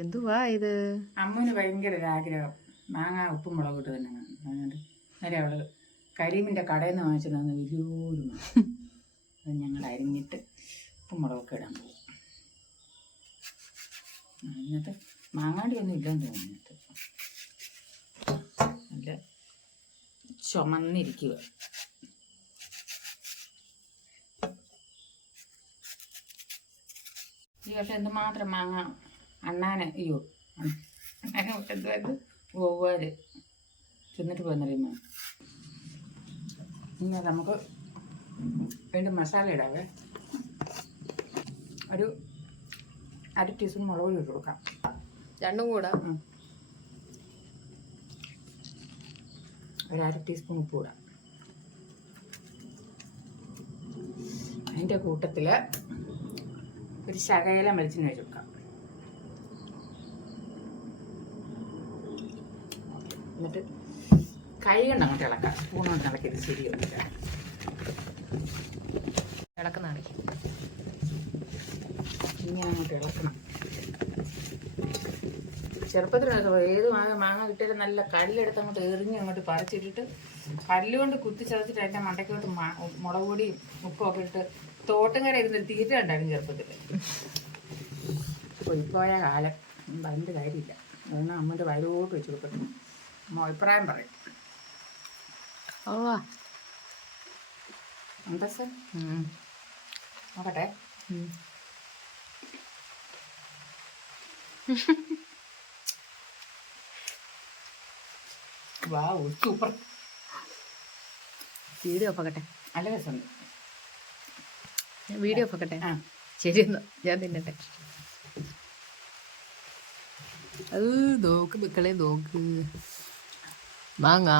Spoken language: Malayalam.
എന്തുവാ ഇത്? അമ്മൂന് ഭയങ്കര ഒരു ആഗ്രഹം മാങ്ങ ഉപ്പും മുളക് ഇട്ട് തന്നെ അതുകൊണ്ട് നേരെ അവള് കരീമിൻ്റെ കടയിൽ നിന്ന് വാങ്ങിച്ചിട്ട് വന്ന് വലിയൊരു അത് ഞങ്ങൾ അരിഞ്ഞിട്ട് ഉപ്പും മുളകൊക്കെ ഇടാൻ പോകും. അതിനകത്ത് മാങ്ങാണ്ടിയൊന്നും ഇല്ലെന്ന് തോന്നുന്നത്. നല്ല ചുമന്നിരിക്കുക. ഈ വർഷം എന്തുമാത്രം മാങ്ങ അണ്ണാനെ അണ്ണാനെ എന്തുമായിരുന്നു വവ്വാല് തിന്നിട്ട് പോയെന്നറിയുമോ. ഇനി നമുക്ക് വീണ്ടും മസാല ഇടാവേ. ഒരു 1/2 ടീസ്പൂൺ മുളക് പൊടി ഇട്ട് കൊടുക്കാം. രണ്ടും കൂടെ ഒരു 1/2 ടീസ്പൂൺ ഉപ്പ് ഇടാം. അതിൻ്റെ കൂട്ടത്തിൽ ഒരു ശകലം വെളിച്ചെണ്ണ ഒഴിച്ച് കൊടുക്കാം. എന്നിട്ട് കൈ കൊണ്ട് അങ്ങോട്ട് ഇളക്കാം. സ്പൂൺ കൊണ്ട് ഇളക്കിയത് ശരിയൊന്നുമില്ല. ഇളക്കുന്നതാണ് ഇങ്ങനെ അങ്ങോട്ട് ഇളക്കണം. ചെറുപ്പത്തിൽ ഏത് മാങ്ങ കിട്ടിയാലും നല്ല കല്ലെടുത്ത് അങ്ങോട്ട് എറിഞ്ഞ് അങ്ങോട്ട് പറിച്ചിട്ടിട്ട് കല്ലുകൊണ്ട് കുത്തി ചതച്ചിട്ട് അതിൻ്റെ മണ്ടയ്ക്കോട്ട് മുളക് പൊടിയും ഉപ്പും ഒക്കെ ഇട്ട് തോട്ടുംകര ഇരുന്നൊരു തീറ്റ ഉണ്ടായിരുന്നു ചെറുപ്പത്തിൽ. പോയിപ്പോയ കാലം അതിൻ്റെ കാര്യമില്ല. അതൊന്നും അമ്മൻ്റെ വയലോട്ട് വെച്ച് കൊടുക്കണം. അമ്മ അഭിപ്രായം പറയും. എന്താ സാർ നോക്കട്ടെ. Wow super. വീഡിയോ ഒപ്പക്കട്ടെ. നല്ല രസമുണ്ട്. വീഡിയോ ഒപ്പക്കട്ടെ. ശരി എന്നാ ഞാൻ തിന്നട്ടെ. അത് നോക്ക് മക്കളെ നോക്ക് മാങ്ങ